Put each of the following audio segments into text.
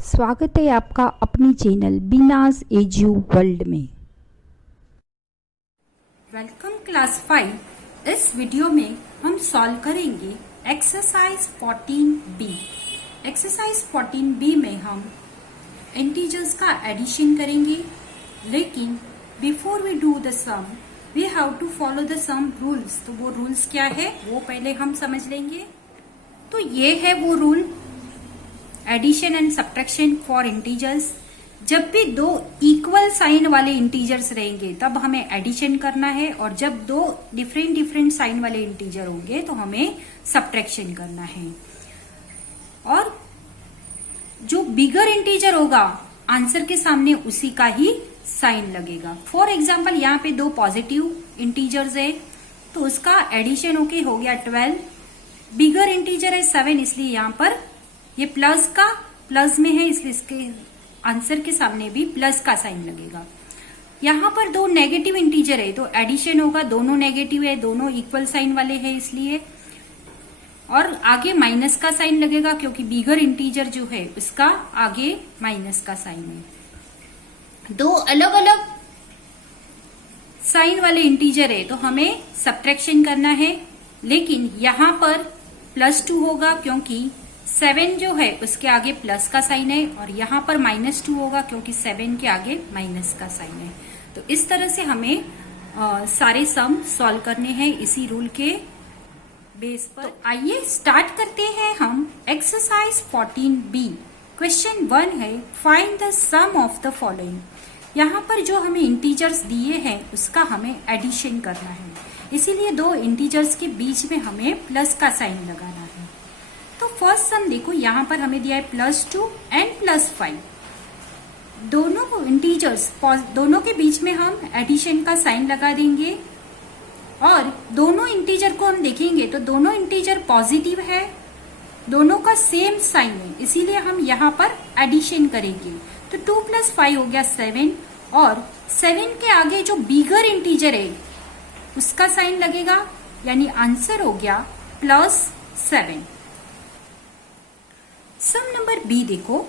स्वागत है आपका अपनी चैनल बीनाज एजू वर्ल्ड में। Welcome class 5। इस वीडियो में हम सॉल्व करेंगे एक्सरसाइज 14B। एक्सरसाइज 14B में हम इंटीजर्स का एडिशन करेंगे, लेकिन before we do the sum we have to follow the sum rules. तो वो रूल्स क्या है वो पहले हम समझ लेंगे। तो ये है वो rule, addition and subtraction for integers. जब भी दो इक्वल साइन वाले इंटीजर्स रहेंगे तब हमें एडिशन करना है, और जब दो डिफरेंट साइन वाले इंटीजर होंगे तो हमें सब्ट्रैक्शन करना है। और जो बिगर इंटीजर होगा आंसर के सामने उसी का ही साइन लगेगा। फॉर एग्जाम्पल यहाँ पे दो पॉजिटिव इंटीजर्स है तो उसका एडिशन होके हो गया 12। बिगर इंटीजर है 7, इसलिए यहाँ पर ये प्लस का प्लस में है, इसलिए इसके आंसर के सामने भी प्लस का साइन लगेगा। यहाँ पर दो नेगेटिव इंटीजर है तो एडिशन होगा, दोनों नेगेटिव है, दोनों इक्वल साइन वाले हैं इसलिए, और आगे माइनस का साइन लगेगा क्योंकि बिगर इंटीजर जो है उसका आगे माइनस का साइन है। दो अलग अलग साइन वाले इंटीजर है तो हमें सब्ट्रैक्शन करना है, लेकिन यहाँ पर +2 होगा क्योंकि 7 जो है उसके आगे प्लस का साइन है, और यहाँ पर -2 होगा क्योंकि 7 के आगे माइनस का साइन है। तो इस तरह से हमें सारे सम सॉल्व करने हैं इसी रूल के बेस पर। तो आइए स्टार्ट करते हैं हम एक्सरसाइज 14B। क्वेश्चन 1 है find the sum of the following. यहाँ पर जो हमें इंटीजर्स दिए हैं उसका हमें एडिशन करना है, इसीलिए दो इंटीजर्स के बीच में हमें प्लस का साइन लगाना है। तो फर्स्ट सम देखो, यहाँ पर हमें दिया है +2 एंड +5। दोनों को इंटीजर्स दोनों के बीच में हम एडिशन का साइन लगा देंगे, और दोनों इंटीजर को हम देखेंगे तो दोनों इंटीजर पॉजिटिव है, दोनों का सेम साइन है, इसीलिए हम यहाँ पर एडिशन करेंगे। तो 2 + 5 हो गया 7, और 7 के आगे जो बिगर इंटीजर है उसका साइन लगेगा, यानी आंसर हो गया +7। सम नंबर बी देखो,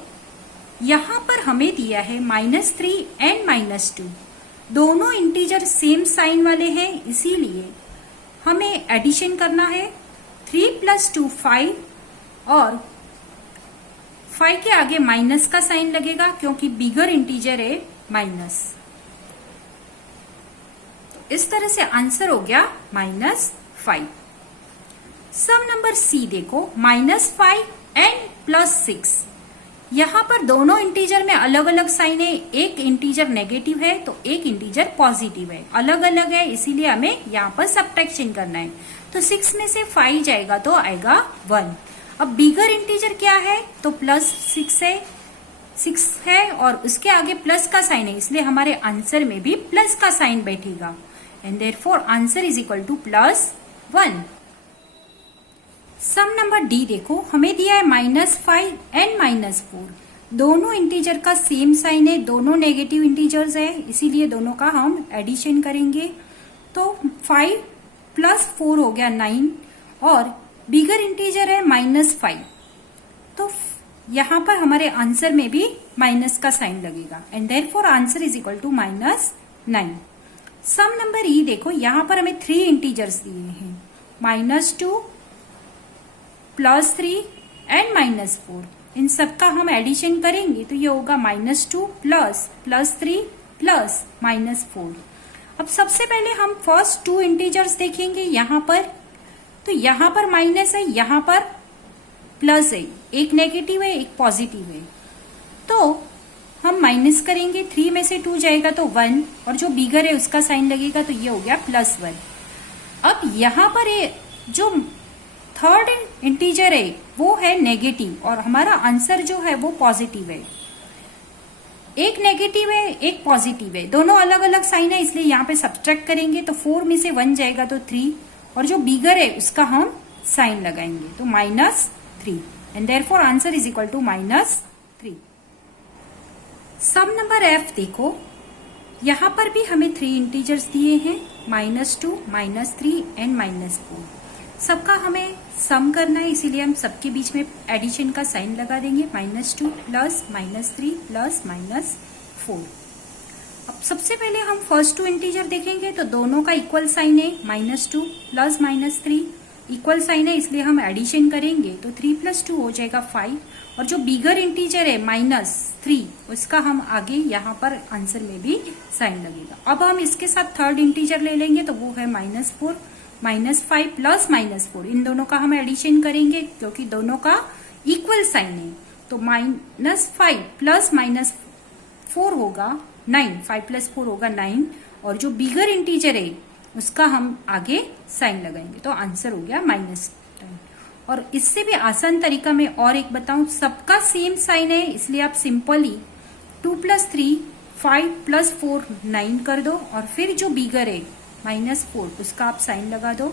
यहां पर हमें दिया है -3 एंड -2। दोनों इंटीजर सेम साइन वाले हैं, इसीलिए हमें एडिशन करना है। 3 + 2 5, और 5 के आगे माइनस का साइन लगेगा क्योंकि बिगर इंटीजर है माइनस। तो इस तरह से आंसर हो गया -5। सम नंबर सी देखो, -5 एंड +6। यहाँ पर दोनों इंटीजर में अलग अलग साइन है, एक इंटीजर नेगेटिव है तो एक इंटीजर पॉजिटिव है, अलग अलग है, इसीलिए हमें यहाँ पर सब्ट्रैक्शन करना है। तो 6 में से 5 जाएगा तो आएगा 1। अब बिगर इंटीजर क्या है तो +6 है, 6 है और उसके आगे प्लस का साइन है, इसलिए हमारे आंसर में भी प्लस का साइन बैठेगा, and therefore answer is equal to +1। Sum number D देखो, हमें दिया है -5 एंड -4। दोनों इंटीजर का सेम साइन है, दोनों नेगेटिव इंटीजर्स है, इसीलिए दोनों का हम एडिशन करेंगे। तो 5 + 4 हो गया 9, और बिगर इंटीजर है -5, तो यहाँ पर हमारे आंसर में भी माइनस का साइन लगेगा, and therefore answer is equal to -9। Sum number E देखो, यहाँ पर हमें 3 इंटीजर्स दिए हैं, -2 +3 एंड -4। इन सबका हम एडिशन करेंगे तो ये होगा -2 +3 +-4। अब सबसे पहले हम फर्स्ट 2 इंटीजर्स देखेंगे यहाँ पर। तो यहाँ पर माइनस है, यहाँ पर प्लस है, एक नेगेटिव है एक पॉजिटिव है, तो हम माइनस करेंगे। 3 में से 2 जाएगा तो 1, और जो बिगर है उसका साइन लगेगा तो ये हो गया +1। अब यहाँ पर ये जो थर्ड इंटीजर है वो है नेगेटिव, और हमारा आंसर जो है वो पॉजिटिव है। एक नेगेटिव है एक पॉजिटिव है, दोनों अलग अलग साइन है, इसलिए यहाँ पे सब्ट्रैक्ट करेंगे तो 4 में से 1 जाएगा तो 3, और जो बिगर है उसका हम साइन लगाएंगे तो -3, and therefore answer is equal to -3। Sum number F देखो, यहाँ पर भी हमें 3 इंटीजर्स दिए हैं, -2 -3 एंड -4। सबका हमें सम करना है, इसीलिए हम सबके बीच में एडिशन का साइन लगा देंगे, -2 प्लस -3 प्लस -4। अब सबसे पहले हम फर्स्ट टू इंटीजर देखेंगे तो दोनों का इक्वल साइन है, -2 प्लस -3 इक्वल साइन है, इसलिए हम एडिशन करेंगे तो 3 + 2 हो जाएगा 5। और जो बिगर इंटीजर है -3 उसका हम आगे यहाँ पर आंसर में भी साइन लगेगा। अब हम इसके साथ थर्ड इंटीजर ले लेंगे तो वो है -4 -5 प्लस -4, इन दोनों का हम एडिशन करेंगे क्योंकि दोनों का इक्वल साइन है। तो -5 प्लस -4 होगा 9, 5 + 4 होगा 9, और जो बिगर इंटीजर है उसका हम आगे साइन लगाएंगे तो आंसर हो गया -10। और इससे भी आसान तरीका में और एक बताऊं, सबका सेम साइन है इसलिए आप सिंपली 2 + 3 5 + 4 9 कर दो, और फिर जो बिगर है -4 उसका आप साइन लगा दो।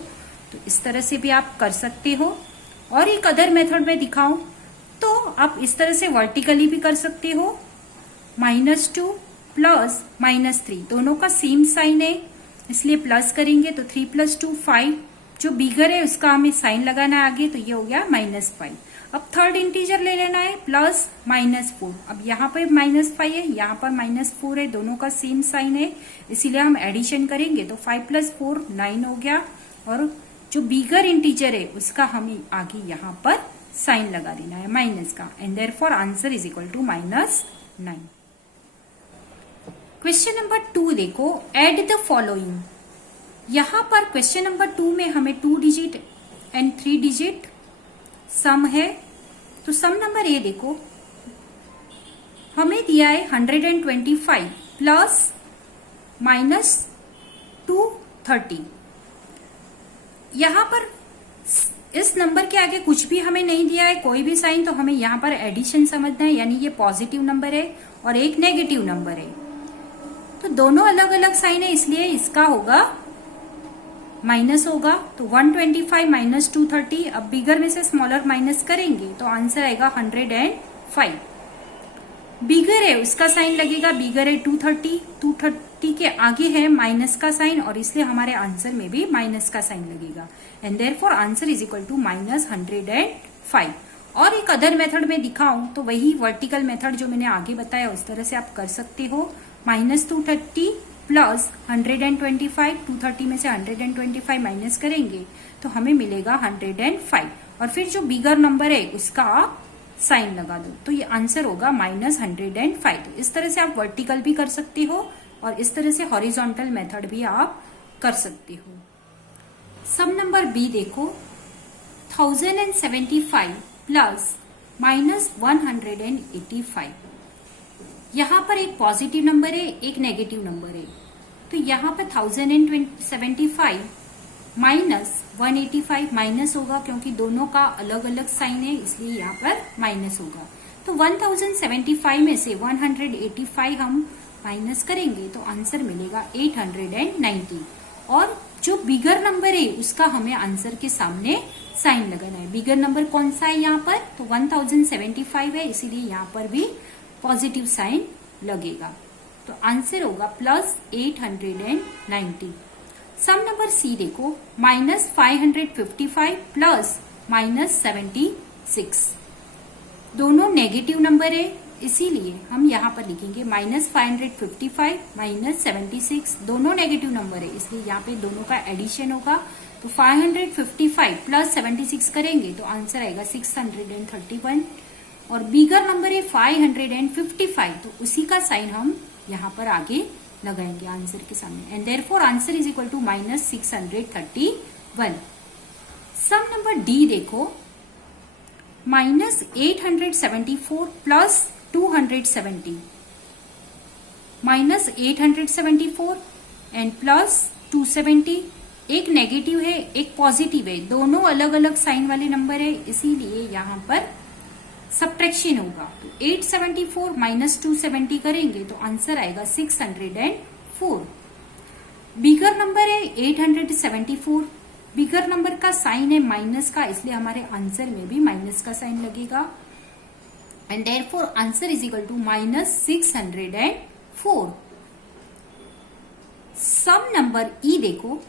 तो इस तरह से भी आप कर सकते हो। और एक अदर मेथड में दिखाऊं तो आप इस तरह से वर्टिकली भी कर सकते हो, -2 प्लस -3 दोनों का सेम साइन है इसलिए प्लस करेंगे तो 3 + 2 5, जो बिगर है उसका हमें साइन लगाना है आगे, तो ये हो गया -5। अब थर्ड इंटीजर ले लेना है प्लस -4, अब यहाँ पे -5 है, यहाँ पर -4 है, दोनों का सेम साइन है इसीलिए हम एडिशन करेंगे तो 5 + 4 9 हो गया, और जो बिगर इंटीजर है उसका हमें आगे यहाँ पर साइन लगा देना है माइनस का, and therefore answer is equal to -9। Question number 2 देखो, एड द फॉलोइंग। यहां पर क्वेश्चन नंबर 2 में हमें 2 डिजिट एंड 3 डिजिट सम है। तो सम नंबर ए देखो, हमें दिया है 125 प्लस -230। यहां पर इस नंबर के आगे कुछ भी हमें नहीं दिया है, कोई भी साइन, तो हमें यहां पर एडिशन समझना है, यानी ये पॉजिटिव नंबर है और एक नेगेटिव नंबर है। तो दोनों अलग अलग साइन है इसलिए इसका होगा माइनस होगा, तो 125 - 230। अब बिगर में से स्मॉलर माइनस करेंगे तो आंसर आएगा 105। बिगर है उसका साइन लगेगा, बिगर है 230 के आगे है माइनस का साइन, और इसलिए हमारे आंसर में भी माइनस का साइन लगेगा, and therefore answer is equal to -105। और एक अदर मेथड में दिखाऊं तो वही वर्टिकल मेथड जो मैंने आगे बताया उस तरह से आप कर सकते हो, -230 प्लस 125, 230 में से 125 माइनस करेंगे तो हमें मिलेगा 105, और फिर जो बिगर नंबर है उसका आप साइन लगा दो तो ये आंसर होगा -105। तो इस तरह से आप वर्टिकल भी कर सकते हो और इस तरह से हॉरिजॉन्टल मेथड भी आप कर सकते हो। सम नंबर बी देखो, 1075 प्लस -185। यहां पर एक पॉजिटिव नंबर है, एक नेगेटिव नंबर है, तो यहां पर 1075 माइनस 185 माइनस होगा क्योंकि दोनों का अलग अलग साइन है इसलिए यहाँ पर माइनस होगा। तो 1075 में से 185 हम माइनस करेंगे तो आंसर मिलेगा 890, और जो बिगर नंबर है उसका हमें आंसर के सामने साइन लगाना है। बिगर नंबर कौन सा है यहाँ पर, तो 1075 है इसीलिए यहाँ पर भी पॉजिटिव साइन लगेगा, तो आंसर होगा +890। सम नंबर सी देखो, -555 प्लस -76, दोनों नेगेटिव नंबर है इसीलिए हम यहाँ पर लिखेंगे -555 -76, दोनों नेगेटिव नंबर है इसलिए यहाँ पे दोनों का एडिशन होगा, तो 555 प्लस 76 करेंगे तो आंसर आएगा 631, और बिगर नंबर है 555 तो उसी का साइन हम यहाँ पर आगे लगाएंगे आंसर के सामने, and therefore answer is equal to -631। Sum number D देखो, -874 प्लस 270, -874 एंड प्लस 270, एक नेगेटिव है एक पॉजिटिव है, दोनों अलग अलग साइन वाले नंबर है इसीलिए यहाँ पर सब्ट्रैक्शन होगा, तो 874 माइनस 270 करेंगे तो आंसर आएगा 604। बिगर नंबर है 874, बिगर नंबर का साइन है माइनस का इसलिए हमारे आंसर में भी माइनस का साइन लगेगा, and therefore answer is equal to -604। Sum number E देखो,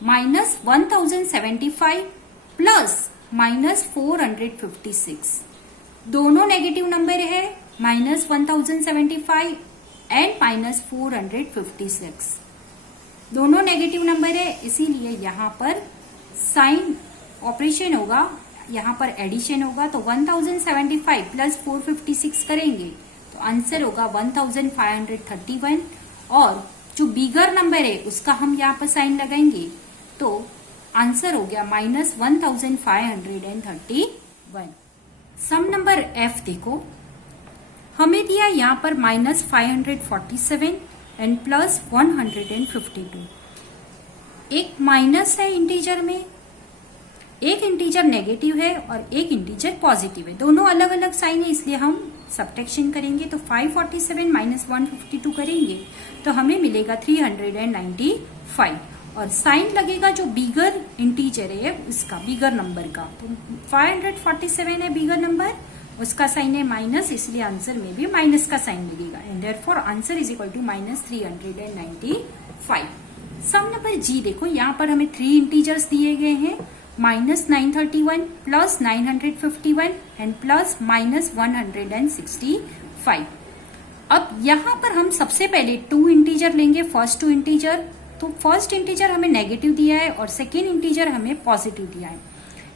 माइनस 1075 प्लस माइनस 456। दोनों नेगेटिव नंबर है, माइनस 1075 एंड माइनस 456 दोनों नेगेटिव नंबर है, इसीलिए यहाँ पर साइन ऑपरेशन होगा, यहाँ पर एडिशन होगा। तो 1075 प्लस 456 करेंगे तो आंसर होगा 1531 और जो बिगर नंबर है उसका हम यहाँ पर साइन लगाएंगे तो आंसर हो गया माइनस 1531। सम नंबर एफ देखो, हमें दिया यहाँ पर माइनस 547 एंड प्लस 152। एक माइनस है इंटीजर में, एक इंटीजर नेगेटिव है और एक इंटीजर पॉजिटिव है, दोनों अलग अलग साइन है, इसलिए हम सब्ट्रैक्शन करेंगे। तो 547 माइनस 152 करेंगे तो हमें मिलेगा 395 और साइन लगेगा जो बिगर इंटीजर है उसका, बिगर नंबर का। तो 547 है बिगर नंबर, उसका साइन है माइनस, इसलिए आंसर में भी माइनस का साइन लगेगा and therefore answer is equal to minus 395। Sum number G देखो, यहाँ पर हमें 3 इंटीजर्स दिए गए हैं, minus 931 plus 951 and plus minus 165। अब यहाँ पर हम सबसे पहले 2 इंटीजर लेंगे, फर्स्ट 2 इंटीजर। तो फर्स्ट इंटीजर हमें नेगेटिव दिया है और सेकेंड इंटीजर हमें पॉजिटिव दिया है।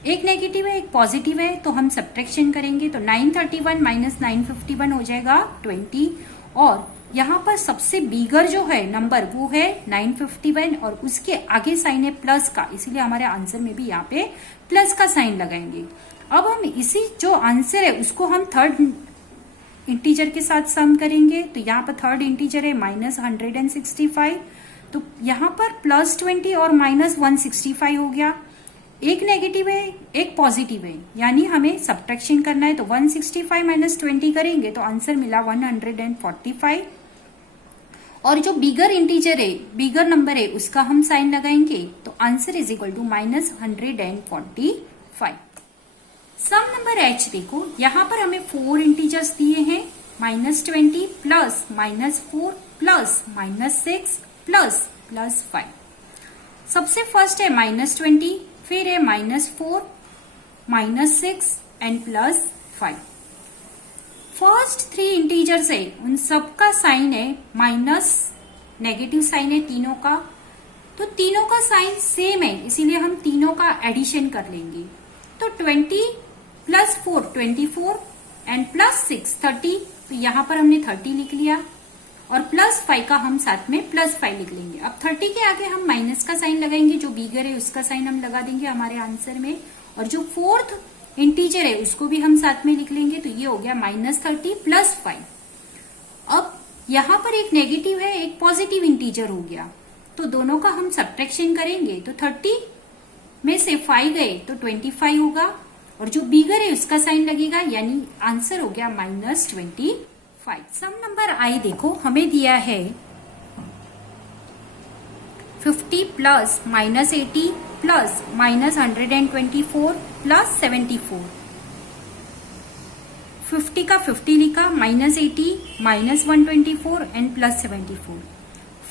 एक नेगेटिव है एक पॉजिटिव है, तो हम सब्ट्रैक्शन करेंगे तो 931 माइनस 951 हो जाएगा 20 और यहाँ पर सबसे बिगर जो है नंबर वो है 951 और उसके आगे साइन है प्लस का, इसीलिए हमारे आंसर में भी यहाँ पे प्लस का साइन लगाएंगे। अब हम इसी जो आंसर है उसको हम थर्ड इंटीजर के साथ सम करेंगे। तो यहाँ पर थर्ड इंटीजर है माइनस 165, तो यहाँ पर प्लस 20 और माइनस 165 हो गया। एक नेगेटिव है एक पॉजिटिव है, यानी हमें सब्ट्रैक्शन करना है। तो 165 माइनस 20 करेंगे तो आंसर मिला 145 और जो बिगर इंटीजर है, बिगर नंबर है, उसका हम साइन लगाएंगे तो answer is equal to minus 145। Sum number H देखो, यहाँ पर हमें 4 इंटीजर्स दिए हैं, minus 20 plus minus 4 plus minus 6 plus plus 5। सबसे फर्स्ट है माइनस 20, फिर है minus 4 minus 6 and plus 5। First 3 integers है उन सबका साइन है माइनस, नेगेटिव साइन है तीनों का, तो तीनों का साइन सेम है, इसीलिए हम तीनों का एडिशन कर लेंगे। तो 20 प्लस 4 24 एंड प्लस 6 30, तो यहाँ पर हमने 30 लिख लिया और प्लस 5 का हम साथ में प्लस 5 लिख लेंगे। अब 30 के आगे हम माइनस का साइन लगाएंगे, जो बिगर है उसका साइन हम लगा देंगे हमारे आंसर में और जो फोर्थ इंटीजर है उसको भी हम साथ में लिख लेंगे। तो ये हो गया माइनस 30 प्लस 5। अब यहाँ पर एक नेगेटिव है एक पॉजिटिव इंटीजर हो गया, तो दोनों का हम सब्ट्रैक्शन करेंगे तो 30 में से 5 गए तो 25 होगा और जो बिगर है उसका साइन लगेगा, यानी आंसर हो गया माइनस 25। सम नंबर आई देखो, हमें दिया है 50 plus minus 80 plus minus 124 plus 74। 50 का 50 लिखा, minus 80 minus 124 and plus 74।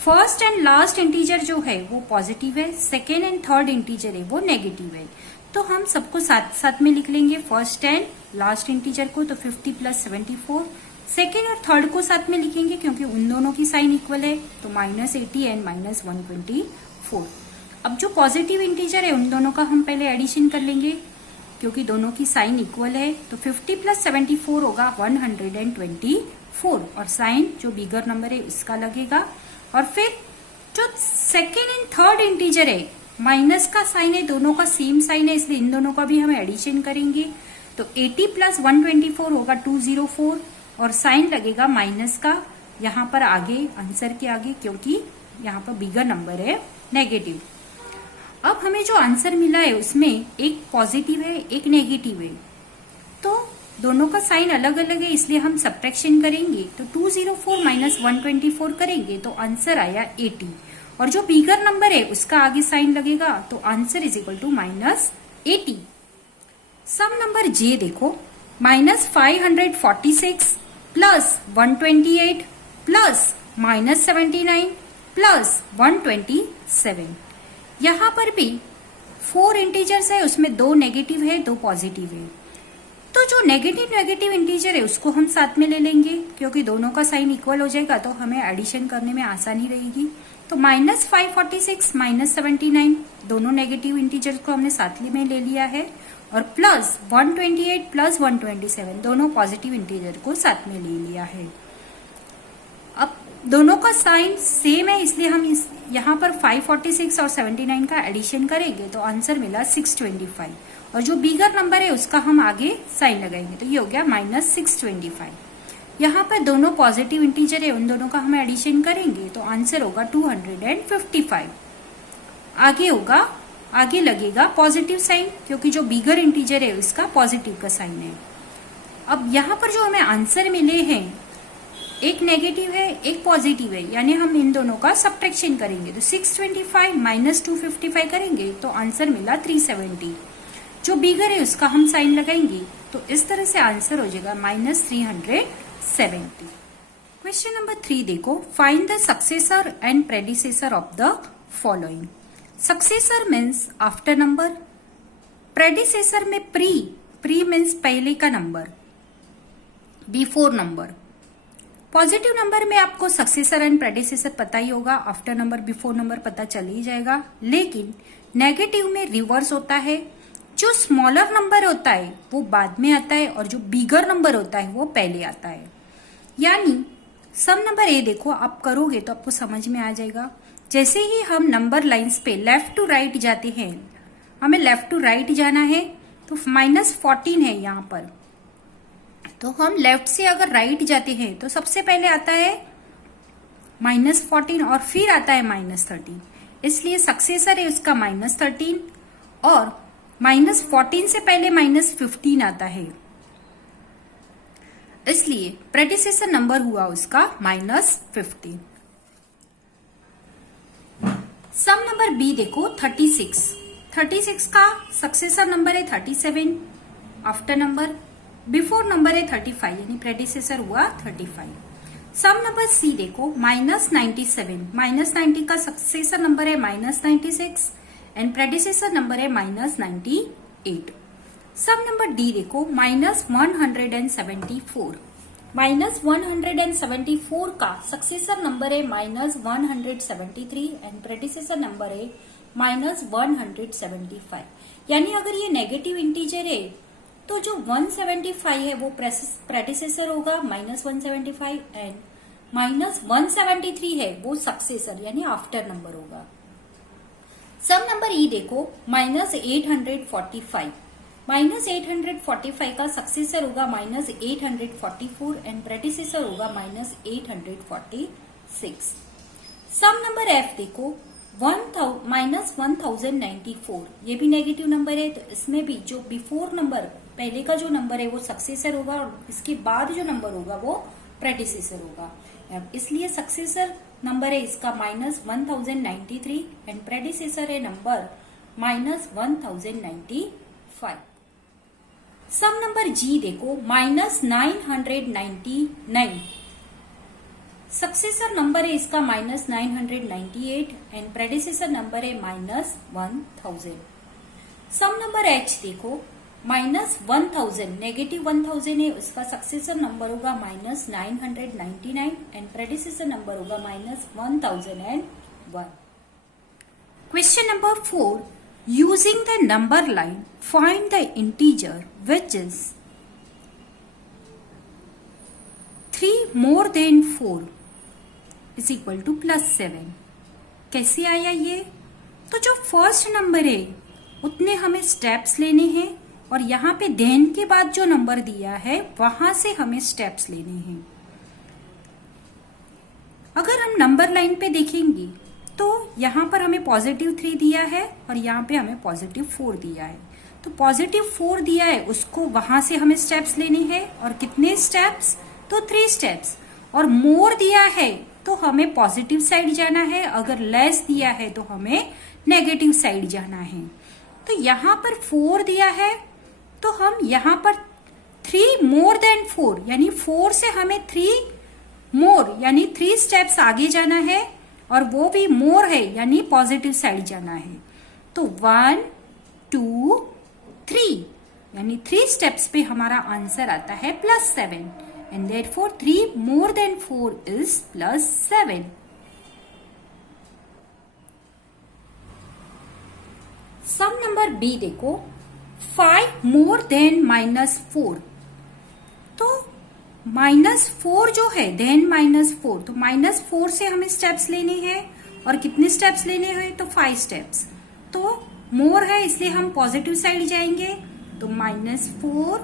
First and last integer जो है वो पॉजिटिव है, सेकेंड एंड थर्ड इंटीजर है वो नेगेटिव है, तो हम सबको साथ साथ में लिख लेंगे फर्स्ट एंड लास्ट इंटीजर को। तो 50 प्लस 74, सेकेंड और थर्ड को साथ में लिखेंगे क्योंकि उन दोनों की साइन इक्वल है, तो माइनस 80 एंड माइनस 124। अब जो पॉजिटिव इंटीजर है उन दोनों का हम पहले एडिशन कर लेंगे क्योंकि दोनों की साइन इक्वल है। तो 50 प्लस 74 होगा 124 और साइन जो बिगर नंबर है उसका लगेगा। और फिर जो सेकेंड एंड थर्ड इंटीजर है माइनस का साइन है, दोनों का सेम साइन है, इसलिए इन दोनों का भी हम एडिशन करेंगे। तो 80 प्लस 124 होगा 204 और साइन लगेगा माइनस का यहाँ पर आगे, आंसर के आगे, क्योंकि यहाँ पर बिगर नंबर है नेगेटिव। अब हमें जो आंसर मिला है उसमें एक पॉजिटिव है एक नेगेटिव है, तो दोनों का साइन अलग अलग है, इसलिए हम सब्ट्रैक्शन करेंगे। तो 204 माइनस 124 करेंगे तो आंसर आया 80 और जो बिगर नंबर है उसका आगे साइन लगेगा, तो answer is equal to minus 80। Sum number J देखो, minus 546 plus 128 plus minus 79 plus 127। यहाँ पर भी 4 इंटीजर्स है, उसमें 2 नेगेटिव है 2 पॉजिटिव है। तो जो नेगेटिव इंटीजर है उसको हम साथ में ले लेंगे, क्योंकि दोनों का साइन इक्वल हो जाएगा तो हमें एडिशन करने में आसानी रहेगी। तो -546 -79 दोनों नेगेटिव इंटीजर को हमने साथ में ले लिया है, और +128 +127 दोनों पॉजिटिव इंटीजर को साथ में ले लिया है। अब दोनों का साइन सेम है, इसलिए हम यहाँ पर 546 और 79 का एडिशन करेंगे तो आंसर मिला 625, और जो बिगर नंबर है उसका हम आगे साइन लगाएंगे तो ये हो गया -625। यहाँ पर दोनों पॉजिटिव इंटीजर है, उन दोनों का हम एडिशन करेंगे तो आंसर होगा 255। आगे लगेगा पॉजिटिव साइन, क्योंकि जो बिगर इंटीजर है उसका पॉजिटिव का साइन है। अब यहाँ पर जो हमें आंसर मिले हैं, एक नेगेटिव है एक पॉजिटिव है, यानी हम इन दोनों का सब्ट्रैक्शन करेंगे तो 625 - 255 करेंगे तो आंसर मिला 370। जो बिगर है उसका हम साइन लगाएंगे तो इस तरह से आंसर हो जाएगा -370। क्वेश्चन नंबर 3 देखो, find the successor and predecessor of the following. Successor means after number, predecessor में प्री मीन्स पहले का number, before number. Positive number में आपको सक्सेसर एंड प्रेडिसेसर पता ही होगा, आफ्टर नंबर बिफोर नंबर पता चल ही जाएगा। लेकिन नेगेटिव में रिवर्स होता है, जो स्मॉलर नंबर होता है वो बाद में आता है और जो बिगर नंबर होता है वो पहले आता है। यानी सम नंबर ए देखो, आप करोगे तो आपको समझ में आ जाएगा। जैसे ही हम नंबर लाइंस पे लेफ्ट टू राइट जाते हैं, हमें लेफ्ट टू राइट जाना है तो -14 है यहाँ पर, तो हम लेफ्ट से अगर राइट जाते हैं तो सबसे पहले आता है -14 और फिर आता है -13, इसलिए सक्सेसर है उसका -13, और -14 से पहले -15 आता है, इसलिए प्रेडिसेसर नंबर हुआ उसका -15। सम नंबर बी देखो 36 का सक्सेसर नंबर है 37, आफ्टर नंबर, बिफोर नंबर है 35, यानी प्रेडिसेसर हुआ 35। सम नंबर सी देखो -97, -90 का सक्सेसर नंबर है -96 एंड प्रेडिसेसर नंबर है -98। सम नंबर डी देखो -174, -174 का सक्सेसर नंबर है -173 एंड प्रेडिसेसर नंबर है -175। यानी अगर ये नेगेटिव इंटीजर है तो जो 175 है वो प्रेडिसेसर होगा -175, एंड -173 है वो सक्सेसर यानी आफ्टर नंबर होगा। सम नंबर ई देखो -845, -845 का सक्सेसर होगा -844 एंड प्रेडिसेसर होगा -846। सम नंबर एफ देखो -1094, ये भी नेगेटिव नंबर है, तो इसमें भी जो बिफोर नंबर पहले का जो नंबर है वो सक्सेसर होगा और इसके बाद जो नंबर होगा वो प्रेडिसेसर होगा, इसलिए सक्सेसर नंबर है इसका -1093 एंड प्रेडिसेसर है नंबर -1095। सम नंबर जी देखो -999, सक्सेसर नंबर है इसका -998 एंड प्रेडिसेसर नंबर है -1000। सम नंबर एच देखो -1000, नेगेटिव 1000 है, उसका सक्सेसर नंबर होगा -999 एंड प्रेडिसेसर नंबर होगा -1001। Question number 4, using the number line find the integer which is 3 more than 4 is equal to +7। कैसे आया ये? तो जो फर्स्ट नंबर है उतने हमें स्टेप्स लेने हैं, और यहाँ पे देन के बाद जो नंबर दिया है वहां से हमें स्टेप्स लेने हैं। अगर हम नंबर लाइन पे देखेंगे तो यहाँ पर हमें +3 दिया है और यहाँ पे हमें +4 दिया है। तो +4 दिया है उसको वहां से हमें स्टेप्स लेने हैं, और कितने स्टेप्स? तो 3 स्टेप्स। और मोर दिया है तो हमें पॉजिटिव साइड जाना है, अगर लेस दिया है तो हमें नेगेटिव साइड जाना है। तो यहाँ पर 4 दिया है तो हम यहाँ पर 3 more than 4 यानी 4 से हमें 3 मोर यानी 3 स्टेप्स आगे जाना है, और वो भी मोर है यानी पॉजिटिव साइड जाना है। तो 1 2 3 यानी 3 स्टेप्स पे हमारा आंसर आता है +7 and therefore 3 more than 4 is +7। Sum number B देखो, 5 मोर देन -4। तो -4 जो है देन -4, तो -4 से हमें स्टेप्स लेने हैं और कितने स्टेप्स लेने हैं, तो 5 स्टेप्स। तो मोर है इसलिए हम पॉजिटिव साइड जाएंगे, तो -4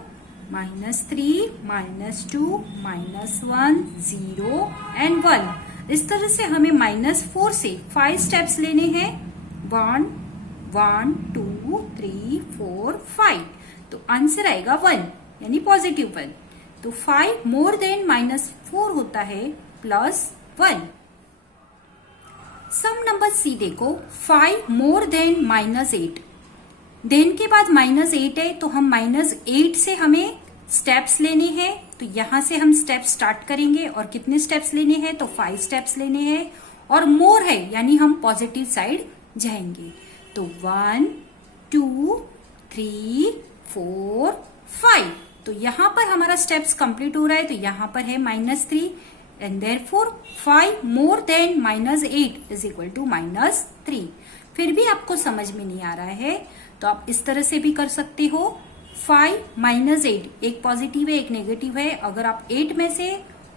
-3 -2 -1 0 एंड 1। इस तरह से हमें -4 से 5 स्टेप्स लेने हैं, 1 1 2 3 4 5। तो आंसर आएगा 1 यानी पॉजिटिव 1। तो 5 मोर देन -4 होता है +1। सम नंबर सी देखो, 5 मोर देन -8। देन के बाद -8 है तो हम -8 से हमें स्टेप्स लेने हैं, तो यहां से हम स्टेप्स स्टार्ट करेंगे और कितने स्टेप्स लेने हैं, तो 5 स्टेप्स लेने हैं और मोर है यानी हम पॉजिटिव साइड जाएंगे। तो 1 2 3 4 5। तो यहां पर हमारा स्टेप्स कंप्लीट हो रहा है, तो यहां पर है -3 and therefore 5 more than -8 is equal to -3। फिर भी आपको समझ में नहीं आ रहा है तो आप इस तरह से भी कर सकते हो। 5 -8, एक पॉजिटिव है एक नेगेटिव है। अगर आप 8 में से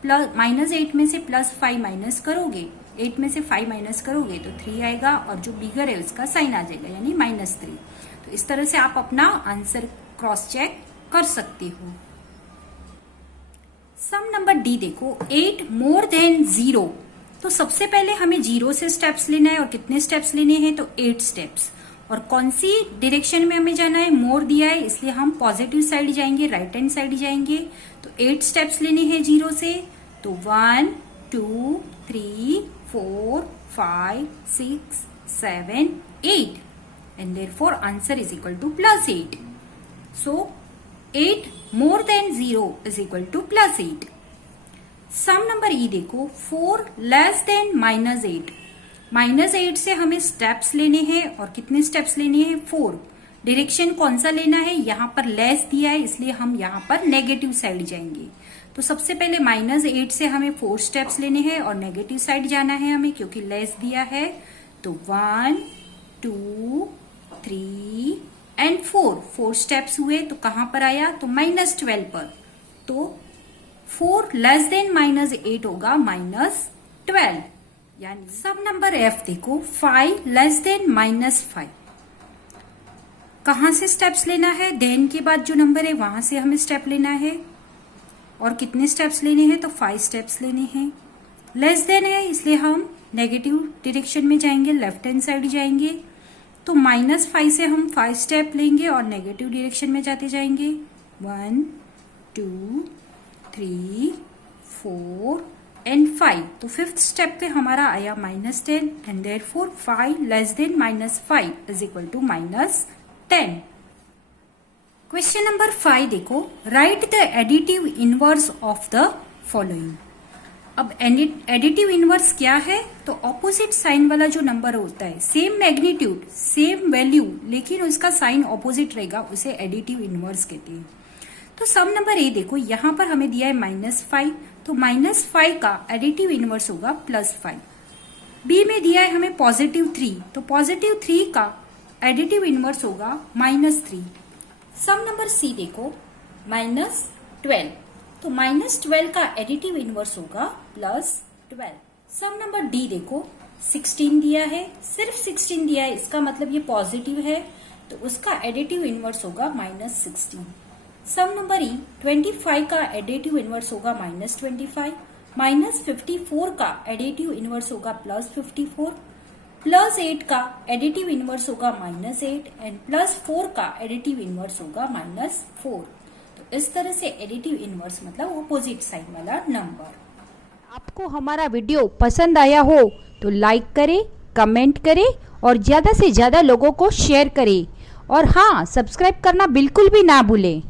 -8 में से +5 माइनस करोगे, 8 में से 5 माइनस करोगे तो 3 आएगा और जो बिगर है उसका साइन आ जाएगा यानी -3। तो इस तरह से आप अपना आंसर क्रॉस चेक कर सकते हो। सम नंबर डी देखो, 8 मोर देन 0। तो सबसे पहले हमें 0 से स्टेप्स लेना है और कितने स्टेप्स लेने हैं, तो 8 स्टेप्स। और कौन सी डायरेक्शन में हमें जाना है, मोर दिया है इसलिए हम पॉजिटिव साइड जाएंगे, राइट हैंड साइड जाएंगे। तो 8 स्टेप्स लेने हैं 0 से, तो 1 2 3 4 5 6 7 8 and therefore answer is equal to +8। So 8 more than 0 is equal to +8। Sum number E देखो, 4 लेस देन -8। -8 से हमें स्टेप्स लेने हैं और कितने स्टेप्स लेने हैं, 4। डायरेक्शन कौन सा लेना है, यहां पर लेस दिया है इसलिए हम यहां पर नेगेटिव साइड जाएंगे। तो सबसे पहले -8 से हमें 4 स्टेप्स लेने हैं और नेगेटिव साइड जाना है हमें क्योंकि लेस दिया है। तो 1 2 3 एंड 4 स्टेप्स हुए, तो कहां पर आया, तो -12 पर। तो 4 लेस देन -8 होगा -12। यानी सब नंबर एफ देखो, 5 लेस देन -5। कहां से स्टेप्स लेना है, देन के बाद जो नंबर है वहां से हमें स्टेप लेना है और कितने स्टेप्स लेने हैं, तो 5 स्टेप्स लेने हैं। लेस देन है इसलिए हम नेगेटिव डायरेक्शन में जाएंगे, लेफ्ट हैंड साइड जाएंगे। तो -5 से हम 5 स्टेप लेंगे और नेगेटिव डायरेक्शन में जाते जाएंगे, 1 2 3 4 एंड 5। तो 5th स्टेप पे हमारा आया -10 and therefore 5 less than -5 is equal to -10। Question number 5 देखो, write the additive inverse of the following. अब एडिटिव इनवर्स क्या है, तो ऑपोजिट साइन वाला जो नंबर होता है, सेम मैग्नीट्यूड सेम वैल्यू लेकिन उसका साइन ऑपोजिट रहेगा, उसे एडिटिव इनवर्स कहते हैं। तो सम नंबर ए देखो, यहां पर हमें दिया है -5, तो -5 का एडिटिव इनवर्स होगा +5। बी में दिया है हमें +3, तो +3 का एडिटिव इनवर्स होगा -3। सम नंबर सी देखो, -12, तो -12 का एडिटिव इनवर्स होगा +12। सम नंबर डी देखो, 16 दिया है, सिर्फ 16 दिया है, इसका मतलब ये पॉजिटिव है, तो उसका एडिटिव इनवर्स होगा -16। सम नंबर ई, 25 का एडिटिव इनवर्स होगा -25, -54 का एडिटिव इनवर्स होगा +54, +8 का एडिटिव इनवर्स होगा -8 एंड +4 का एडिटिव इनवर्स होगा -4। तो इस तरह से एडिटिव इनवर्स मतलब ऑपोजिट साइन वाला नंबर। आपको हमारा वीडियो पसंद आया हो तो लाइक करें, कमेंट करें और ज़्यादा से ज़्यादा लोगों को शेयर करें और हाँ, सब्सक्राइब करना बिल्कुल भी ना भूलें।